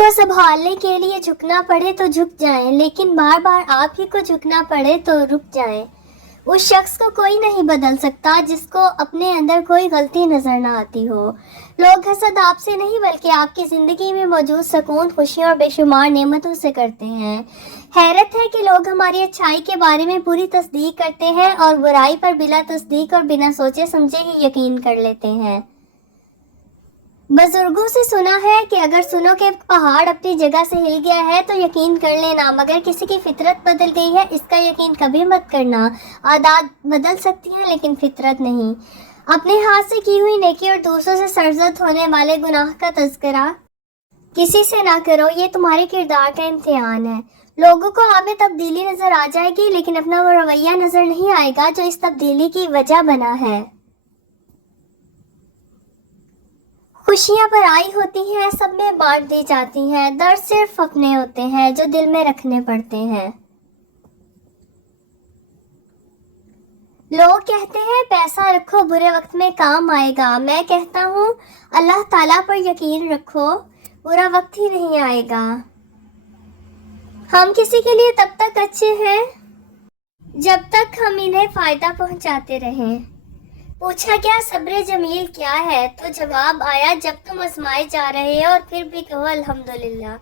کو संभालने के लिए झुकना पड़े तो झुक जाएं, लेकिन बार बार आप ही को झुकना पड़े तो रुक जाएं। उस शख्स को कोई नहीं बदल सकता जिसको अपने अंदर कोई गलती नजर ना आती हो। लोग हसद आपसे नहीं बल्कि आपकी जिंदगी में मौजूद सुकून, खुशियों और बेशुमार नेमतों से करते हैं। हैरत है कि लोग हमारी अच्छाई के बारे में पूरी तस्दीक करते हैं और बुराई पर बिला तस्दीक और बिना सोचे समझे ही यकीन कर लेते हैं। बुजुर्गों से सुना है कि अगर सुनो कि पहाड़ अपनी जगह से हिल गया है तो यकीन कर लेना, मगर किसी की फितरत बदल गई है इसका यकीन कभी मत करना। आदत बदल सकती है लेकिन फितरत नहीं। अपने हाथ से की हुई नेकी और दूसरों से सरजद होने वाले गुनाह का तज़किरा किसी से ना करो, ये तुम्हारे किरदार का इम्तिहान है। लोगों को आप में तब्दीली नजर आ जाएगी लेकिन अपना वो रवैया नजर नहीं आएगा जो इस तब्दीली की वजह बना है। खुशियां पर आई होती हैं, सब में बांट दी जाती हैं। दर्द सिर्फ अपने होते हैं जो दिल में रखने पड़ते हैं। लोग कहते हैं पैसा रखो बुरे वक्त में काम आएगा। मैं कहता हूँ अल्लाह ताला पर यकीन रखो, बुरा वक्त ही नहीं आएगा। हम किसी के लिए तब तक अच्छे हैं जब तक हम इन्हें फायदा पहुंचाते रहें। पूछा क्या सब्र जमील क्या है, तो जवाब आया जब तुम आजमाए जा रहे हो और फिर भी कहो अल्हम्दुलिल्लाह।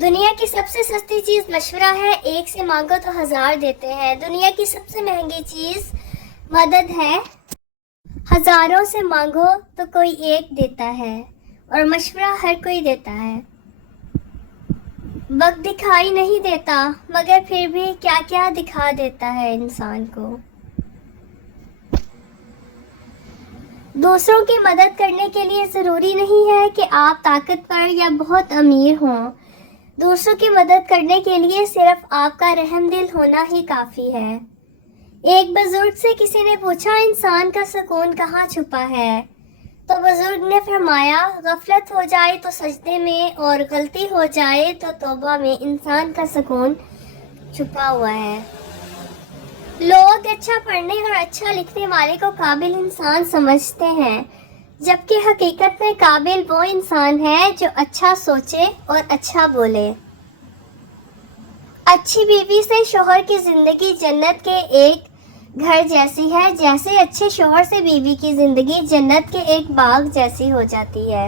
दुनिया की सबसे सस्ती चीज मशवरा है, एक से मांगो तो 1000 देते हैं। दुनिया की सबसे महंगी चीज मदद है, हजारों से मांगो तो कोई एक देता है और मशवरा हर कोई देता है। वक्त दिखाई नहीं देता मगर फिर भी क्या क्या दिखा देता है इंसान को। दूसरों की मदद करने के लिए ज़रूरी नहीं है कि आप ताकतवर या बहुत अमीर हों। दूसरों की मदद करने के लिए सिर्फ आपका रहम दिल होना ही काफ़ी है। एक बुजुर्ग से किसी ने पूछा इंसान का सुकून कहाँ छुपा है, तो बुजुर्ग ने फरमाया गफलत हो जाए तो सजदे में और गलती हो जाए तो तौबा में इंसान का सुकून छुपा हुआ है। लोग अच्छा पढ़ने और अच्छा लिखने वाले को काबिल इंसान समझते हैं, जबकि हकीकत में काबिल वो इंसान है जो अच्छा सोचे और अच्छा बोले। अच्छी बीवी से शोहर की जिंदगी जन्नत के एक घर जैसी है, जैसे अच्छे शोहर से बीवी की जिंदगी जन्नत के एक बाग जैसी हो जाती है।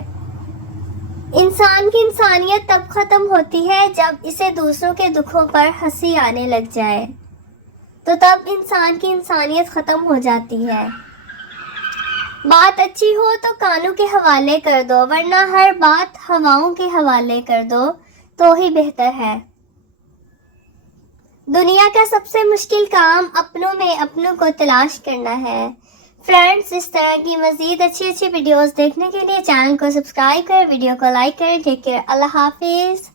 इंसान की इंसानियत तब खत्म होती है जब इसे दूसरों के दुखों पर हंसी आने लग जाए, तो तब इंसान की इंसानियत खत्म हो जाती है। बात अच्छी हो तो कानों के हवाले कर दो, वरना हर बात हवाओं के हवाले कर दो तो ही बेहतर है। दुनिया का सबसे मुश्किल काम अपनों में अपनों को तलाश करना है। फ्रेंड्स, इस तरह की मज़ीद अच्छी वीडियोस देखने के लिए चैनल को सब्सक्राइब करें, वीडियो को लाइक करें। टेक केयर, अल्लाह हाफिज़।